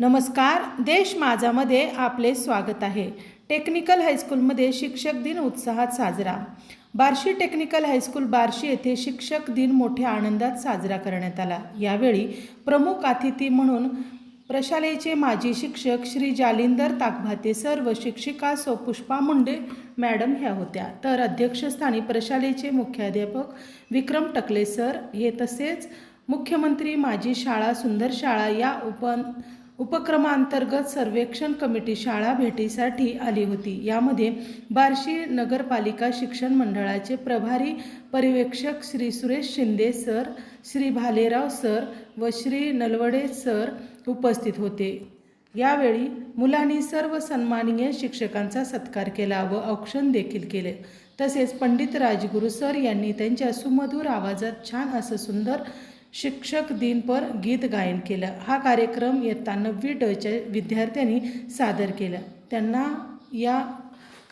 नमस्कार देश माझामध्ये आपले स्वागत आहे. टेक्निकल हायस्कूलमध्ये शिक्षक दिन उत्साहात साजरा. बार्शी टेक्निकल हायस्कूल बार्शी येथे शिक्षक दिन मोठ्या आनंदात साजरा करण्यात आला. यावेळी प्रमुख अतिथी म्हणून प्रशालेचे माजी शिक्षक श्री जालिंदर ताकभाते सर व शिक्षिका सोपुष्पा मुंडे मॅडम ह्या होत्या. तर अध्यक्षस्थानी प्रशालेचे मुख्याध्यापक विक्रम टकले सर. हे तसेच मुख्यमंत्री माझी शाळा सुंदर शाळा या उपन उपक्रमांतर्गत सर्वेक्षण कमिटी शाळा भेटीसाठी आली होती. यामध्ये बार्शी नगरपालिका शिक्षण मंडळाचे प्रभारी पर्यवेक्षक श्री सुरेश शिंदे सर श्री भालेराव सर व श्री नलवडे सर उपस्थित होते. यावेळी मुलांनी सर्व सन्माननीय शिक्षकांचा सत्कार केला व औक्षण देखील केले. तसेच पंडित राजगुरू सर यांनी त्यांच्या सुमधुर आवाजात छान असं सुंदर शिक्षक दिनपर गीत गायन केलं. हा कार्यक्रम इयत्ता नववी डच्या विद्यार्थ्यांनी सादर केलं. त्यांना या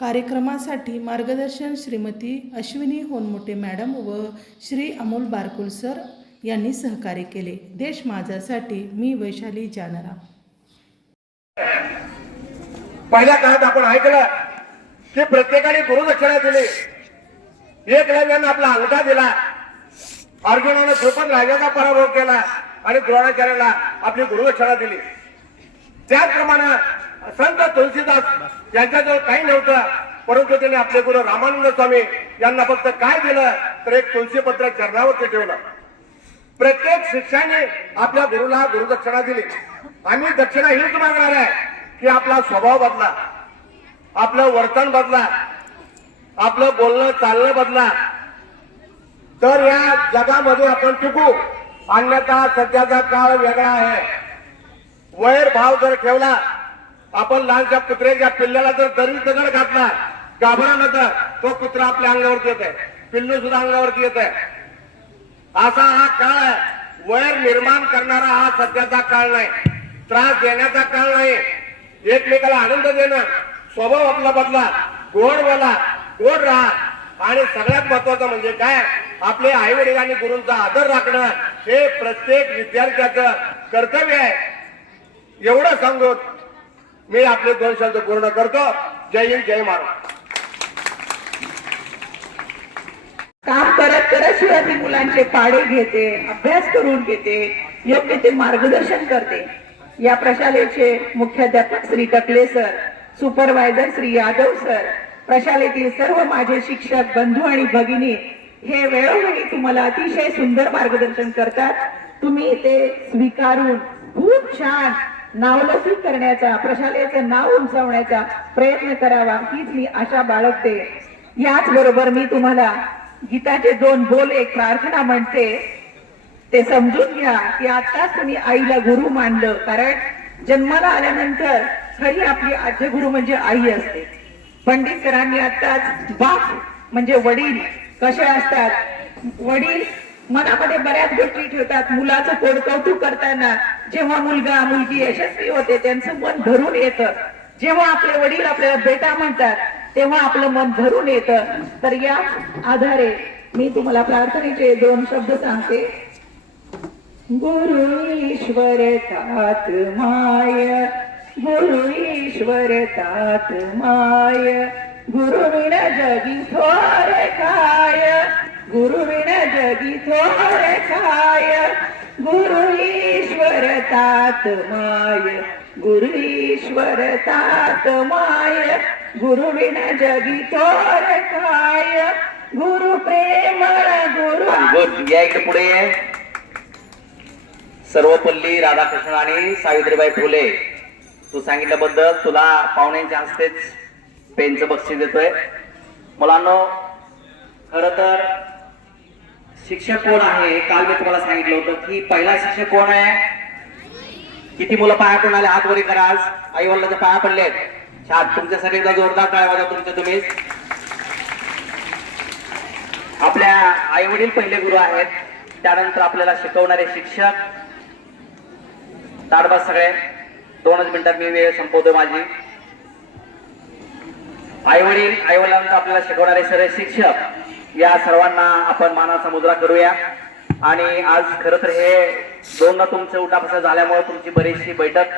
कार्यक्रमासाठी मार्गदर्शन श्रीमती अश्विनी होनमोटे मॅडम व श्री अमोल बारकुल सर यांनी सहकार्य केले. देश माझ्यासाठी मी वैशाली जानरा. पहिल्या काळात आपण ऐकलं की प्रत्येकाने गुरुदक्षिणा दिली. एकलव्यानं आपला अंगठा दिला. अर्जुनानं द्रुपद राजाचा पराभव केला आणि द्रोणाचार्याला आपली गुरुदक्षणा दिली. त्याचप्रमाणे संत तुलसीदास यांच्याजवळ काही नव्हतं परंतु त्यांनी आपले गुरु रामानंद स्वामी यांना फक्त काय दिलं तर एक तुलसीपत्र चरणावरती ठेवलं. प्रत्येक शिष्याने आपल्या गुरुला गुरुदक्षिणा दिली. आम्ही दक्षिणा हीच मागणार आहे की आपला स्वभाव बदला आपलं वर्तन बदला आपलं बोलणं चालणं बदला तर या जगामध्ये आपण टिकू. अन्यथा सध्याचा काळ वेगळा आहे. वैर भाव जर ठेवला आपण लहानशा कुत्र्याच्या पिल्ल्याला जर दरी दगड घातला घाबरा तर तो कुत्रा आपल्या अंगावरती येत आहे पिल्लू सुद्धा अंगावरती येत आहे असा हा काळ आहे. वैर निर्माण करणारा हा सध्याचा काळ नाही. त्रास देण्याचा काळ नाही. एकमेकाला आनंद देणं स्वभाव आपला बदला गोड बोला गोड राहा. आणि सगळ्यात महत्वाचं म्हणजे काय? आपले आई वडिलांनी गुरुंचा गुरूंचा आदर राखणं हे प्रत्येक विद्यार्थ्याचं कर्तव्य आहे. एवढं सांगून मी आपले दोन शब्द पूर्ण करतो. जय हिंद जय महाराज काम करत करत शिवाय ती मुलांचे पाडे घेते अभ्यास करून घेते योग्य ते मार्गदर्शन करते. या प्रशालेचे मुख्याध्यापक Shri Takle sir supervisor Shri Yadav sir प्रशालेतील सर्व माझे शिक्षक बंधू आणि भगिनी हे वेळोवेळी तुम्हाला अतिशय सुंदर मार्गदर्शन करतात. तुम्ही ते स्वीकारून खूप छान नावलौकिक करण्याचा प्रशालेचं नाव उंचावण्याचा प्रयत्न करावा. हीच मी आशा बाळगते. याच बरोबर मी तुम्हाला गीताचे दोन बोल एक प्रार्थना म्हणते. ते समजून घ्या की आताच तुम्ही आईला गुरु मानलं. कारण जन्माला आल्यानंतर खरी आपली आद्य गुरु म्हणजे आई असते. पंडित सरांनी आताच बाप म्हणजे वडील कसे असतात? वडील मनामध्ये बऱ्याच गोष्टी ठेवतात. मुलाचं कोड कौतुक करताना जेव्हा मुलगा मुलगी यशस्वी होते त्यांचं मन भरून येतं. जेव्हा आपले वडील आपल्याला बेटा म्हणतात तेव्हा आपलं मन भरून येतं. तर या आधारे मी तुम्हाला प्रार्थनेचे दोन शब्द सांगते. गुरु ईश्वर तात माय गुरु ईश्वर तात माय. गुरु विण जगी थोर काय? गुरु विण जगी थोर काय? गुरु ईश्वर तात माय गुरु ईश्वर तात माय गुरु विण जगी थोर काय? गुरु प्रेम गुरु या इकडे पुढे. सर्वपल्ली राधाकृष्ण आणि सावित्रीबाई फुले तू सांगितल्याबद्दल तुला पाहुण्यांच्या हस्तेच पेनचं बक्षीस देतोय. मुलांनो खर तर शिक्षक कोण आहे काल मी तुम्हाला सांगितलं होतं की पहिला शिक्षक कोण आहे? किती मुलं पाया पडून आले? हात वरी करा आज. आई वडिलांच्या पाया पडले छान. तुमच्यासाठी एकदा जोरदार टाळ्या वाजा तुमच्या तुम्ही. आपल्या आई वडील पहिले गुरु आहेत. त्यानंतर आपल्याला शिकवणारे शिक्षक. ताडबा सगळे. दोनच मिनिटात मी वेळ संपवतोय माझी. आई वडील आई आपल्याला शिकवणारे सर्व शिक्षक या सर्वांना आपण मानाचा मुद्रा करूया. आणि आज खर तर हे दोन तुमचं उठापसा झाल्यामुळे तुमची बरीचशी बैठक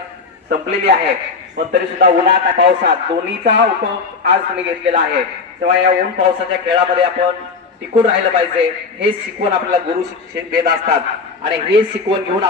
संपलेली आहे. पण तरी सुद्धा उन्हात पावसात दोन्हीचा उपयोग आज तुम्ही घेतलेला आहे. तेव्हा या ऊन पावसाच्या खेळामध्ये आपण टिकून राहिलं पाहिजे. हे शिकवण आपल्याला गुरु शिक्षण देत असतात. आणि हे शिकवण घेऊन